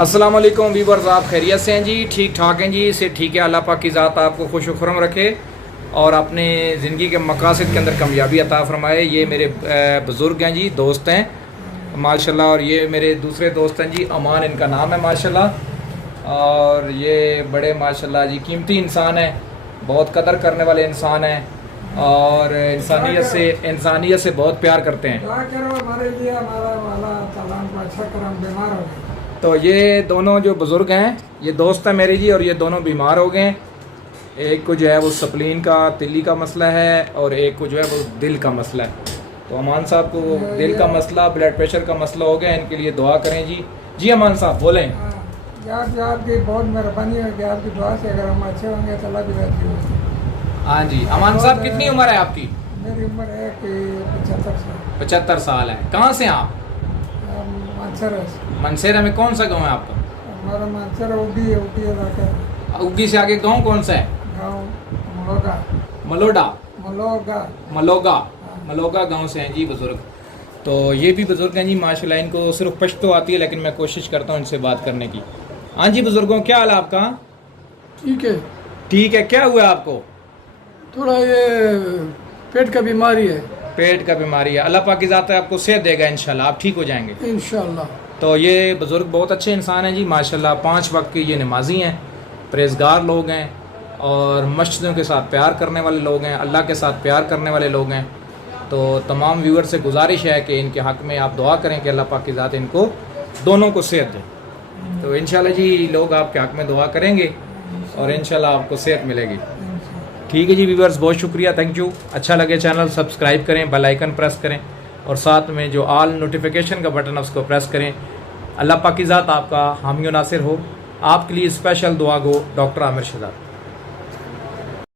अस्सलाम वालेकुम वीवर्स, आप खैरियत से हैं जी? ठीक ठाक हैं जी? इसे ठीक है। अल्लाह पाक की ज़ात आपको खुश व खुरम रखे और अपने ज़िंदगी के मकासद के अंदर कामयाबी अता फ़रमाए। ये मेरे बुज़ुर्ग हैं जी, दोस्त हैं माशाल्लाह। और ये मेरे दूसरे दोस्त हैं जी, अमान इनका नाम है माशाल्लाह। और ये बड़े माशाल्लाह जी कीमती इंसान हैं, बहुत कदर करने वाले इंसान हैं और इंसानियत से बहुत प्यार करते हैं। तो ये दोनों जो बुज़ुर्ग हैं, ये दोस्त हैं मेरे जी, और ये दोनों बीमार हो गए। एक को जो है वो स्प्लीन का, तिल्ली का मसला है, और एक को जो है वो दिल का मसला है। तो अमान साहब को दिल का मसला, ब्लड प्रेशर का मसला हो गया। इनके लिए दुआ करें जी। जी अमान साहब बोलें। आपकी बहुत मेहरबानी होगी, आपकी दुआ से अगर हम अच्छे होंगे तो अल्लाह भी राजी होगी। हाँ जी। अमान साहब कितनी उम्र है आपकी? मेरी उम्र है कि 75 साल। 75 साल है। कहाँ से आप? मानसर मनसेरा में कौन सा गाँव है आपका? हमारा मानसर उगी इलाका है। उग्गी से आगे गाँव कौन सा है? गाँव मलोगा। मलोडा? मलोगा मलोगा। मलोगा गांव से हैं जी बुज़ुर्ग। तो ये भी बुज़ुर्ग हैं जी माशाल्लाह। इनको सिर्फ पश्तो आती है, लेकिन मैं कोशिश करता हूँ इनसे बात करने की। हाँ जी बुज़ुर्गों, क्या हाल है आपका? ठीक है। ठीक है। क्या हुआ आपको? थोड़ा ये पेट का बीमारी है। पेट का बीमारी है। अल्लाह पाक की ज़ात है, आपको सेहत देगा इंशाल्लाह, आप ठीक हो जाएंगे इंशाल्लाह। तो ये बुज़ुर्ग बहुत अच्छे इंसान हैं जी माशाल्लाह। 5 वक्त के ये नमाजी हैं, परहेज़गार लोग हैं और मस्जिदों के साथ प्यार करने वाले लोग हैं, अल्लाह के साथ प्यार करने वाले लोग हैं। तो तमाम व्यूअर से गुजारिश है कि इनके हक़ में आप दुआ करें कि अल्लाह पाक की ज़ात इनको दोनों को सेहत दे। तो इंशाल्लाह जी लोग आपके हक़ में दुआ करेंगे और इंशाल्लाह आपको सेहत मिलेगी। ठीक है जी व्यूअर्स, बहुत शुक्रिया, थैंक यू। अच्छा लगे चैनल सब्सक्राइब करें, बेल आइकन प्रेस करें और साथ में जो ऑल नोटिफिकेशन का बटन है उसको प्रेस करें। अल्लाह पाक की ज़ात आपका हामी नासिर हो। आपके लिए स्पेशल दुआ गो डॉक्टर आमिर शहजाद।